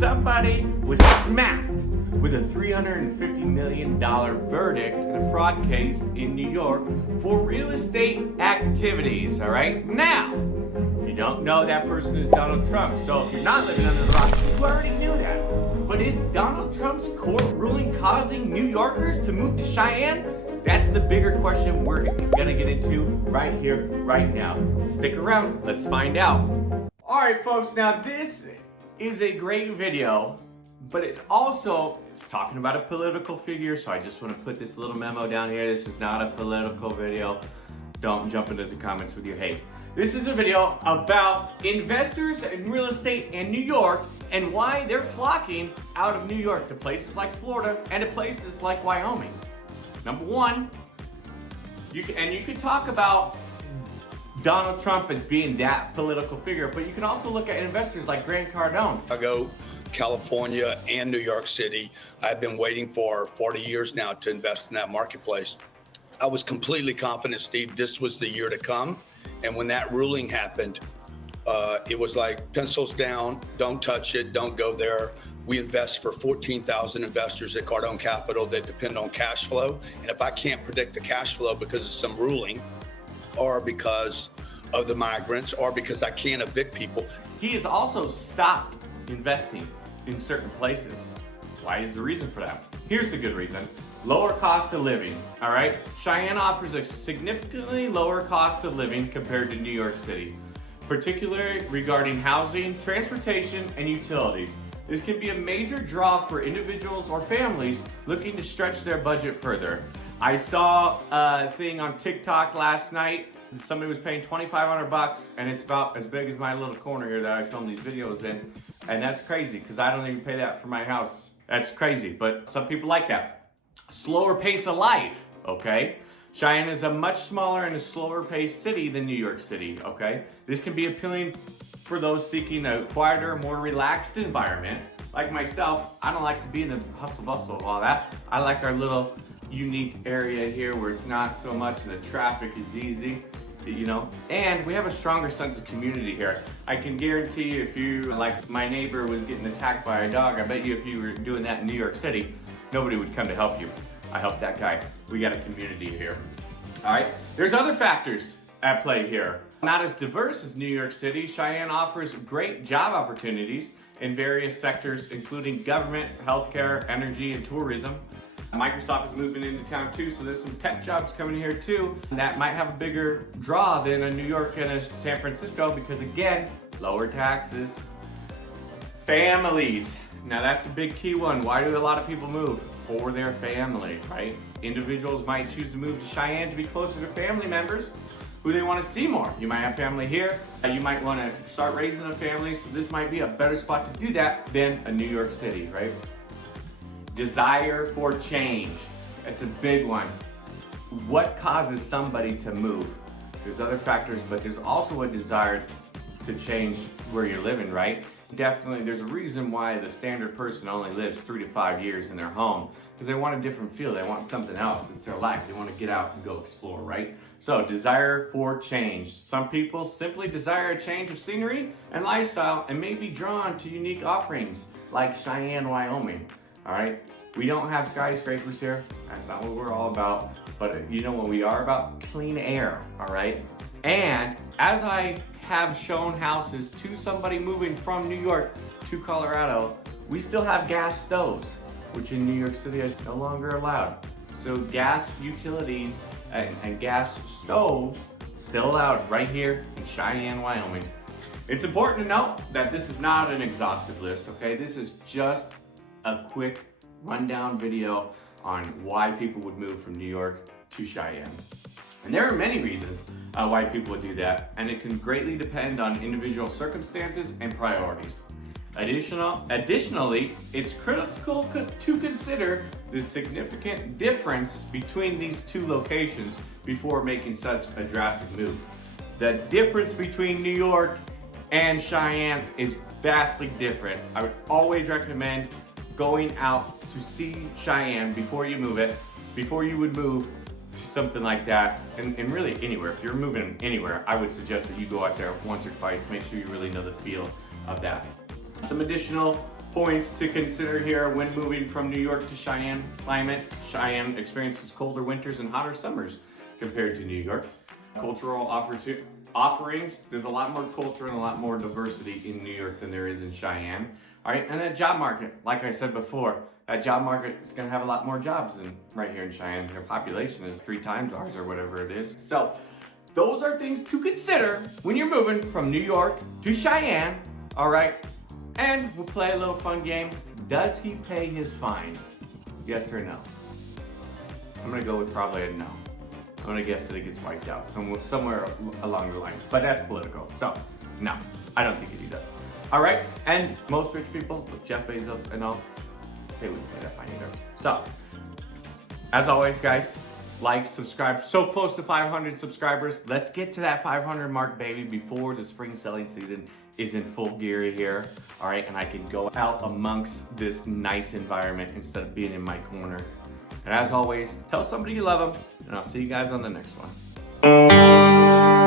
somebody was smacked with a $350 million verdict in a fraud case in New York for real estate activities, all right? Now, you don't know that person is Donald Trump, so if you're not living under the rock, you already knew that. But is Donald Trump's court ruling causing New Yorkers to move to Cheyenne? That's the bigger question we're gonna get into right here, right now. Stick around, let's find out. All right, folks, now this is a great video, but it also is talking about a political figure, so I just want to put this little memo down here. This is not a political video. Don't jump into the comments with your hate. This is a video about investors in real estate in New York and why they're flocking out of New York to places like Florida and to places like Wyoming. Number one, you can talk about Donald Trump as being that political figure, but you can also look at investors like Grant Cardone. Chicago, California, and New York City. I've been waiting for 40 years now to invest in that marketplace. I was completely confident, Steve, this was the year to come. And when that ruling happened, it was like pencils down, don't touch it, don't go there. We invest for 14,000 investors at Cardone Capital that depend on cash flow. And if I can't predict the cash flow because of some ruling, or because of the migrants, or because I can't evict people. He has also stopped investing in certain places. Why is the reason for that? Here's the good reason. Lower cost of living, all right? Cheyenne offers a significantly lower cost of living compared to New York City, particularly regarding housing, transportation, and utilities. This can be a major draw for individuals or families looking to stretch their budget further. I saw a thing on TikTok last night. Somebody was paying $2,500 and it's about as big as my little corner here that I film these videos in. And that's crazy because I don't even pay that for my house. That's crazy, but some people like that. Slower pace of life, okay? Cheyenne is a much smaller and a slower paced city than New York City, okay? This can be appealing for those seeking a quieter, more relaxed environment. Like myself, I don't like to be in the hustle bustle of all that. I like our little unique area here where it's not so much and the traffic is easy, you know, and we have a stronger sense of community here. I can guarantee you if you, like my neighbor was getting attacked by a dog, I bet you if you were doing that in New York City, nobody would come to help you. I helped that guy. We got a community here. All right, there's other factors at play here. Not as diverse as New York City, Cheyenne offers great job opportunities in various sectors, including government, healthcare, energy, and tourism. Microsoft is moving into town too, so there's some tech jobs coming here too that might have a bigger draw than a New York and a San Francisco because again, lower taxes. Families. Now that's a big key one. Why do a lot of people move? For their family, right? Individuals might choose to move to Cheyenne to be closer to family members who they want to see more. You might have family here. You might want to start raising a family, so this might be a better spot to do that than a New York City, right? Desire for change. That's a big one. What causes somebody to move? There's other factors, but there's also a desire to change where you're living, right? Definitely, there's a reason why the standard person only lives 3 to 5 years in their home, because they want a different feel. They want something else. It's their life. They want to get out and go explore, right? So, desire for change. Some people simply desire a change of scenery and lifestyle and may be drawn to unique offerings like Cheyenne, Wyoming. All right, we don't have skyscrapers here. That's not what we're all about. But you know what we are about? Clean air, all right? And as I have shown houses to somebody moving from New York to Colorado, we still have gas stoves, which in New York City is no longer allowed. So gas utilities and gas stoves still allowed right here in Cheyenne, Wyoming. It's important to note that this is not an exhaustive list, okay? This is just a quick rundown video on why people would move from New York to Cheyenne. And there are many reasons why people would do that, and it can greatly depend on individual circumstances and priorities. Additionally, it's critical to consider the significant difference between these two locations before making such a drastic move. The difference between New York and Cheyenne is vastly different. I would always recommend going out to see Cheyenne before you move it, before you would move to something like that, and really anywhere. If you're moving anywhere, I would suggest that you go out there once or twice, make sure you really know the feel of that. Some additional points to consider here when moving from New York to Cheyenne. Climate: Cheyenne experiences colder winters and hotter summers compared to New York. Cultural offerings: there's a lot more culture and a lot more diversity in New York than there is in Cheyenne. All right, and that job market, like I said before, that job market is going to have a lot more jobs than right here in Cheyenne. Their population is 3 times ours or whatever it is. So those are things to consider when you're moving from New York to Cheyenne. All right, and we'll play a little fun game. Does he pay his fine? Yes or no? I'm going to go with probably a no. I'm going to guess that it gets wiped out somewhere along the lines, but that's political. So no, I don't think he does. All right, and most rich people, like Jeff Bezos and all, they wouldn't pay that fine either. So, as always, guys, like, subscribe. So close to 500 subscribers. Let's get to that 500 mark, baby, before the spring selling season is in full gear here. All right, and I can go out amongst this nice environment instead of being in my corner. And as always, tell somebody you love them, and I'll see you guys on the next one.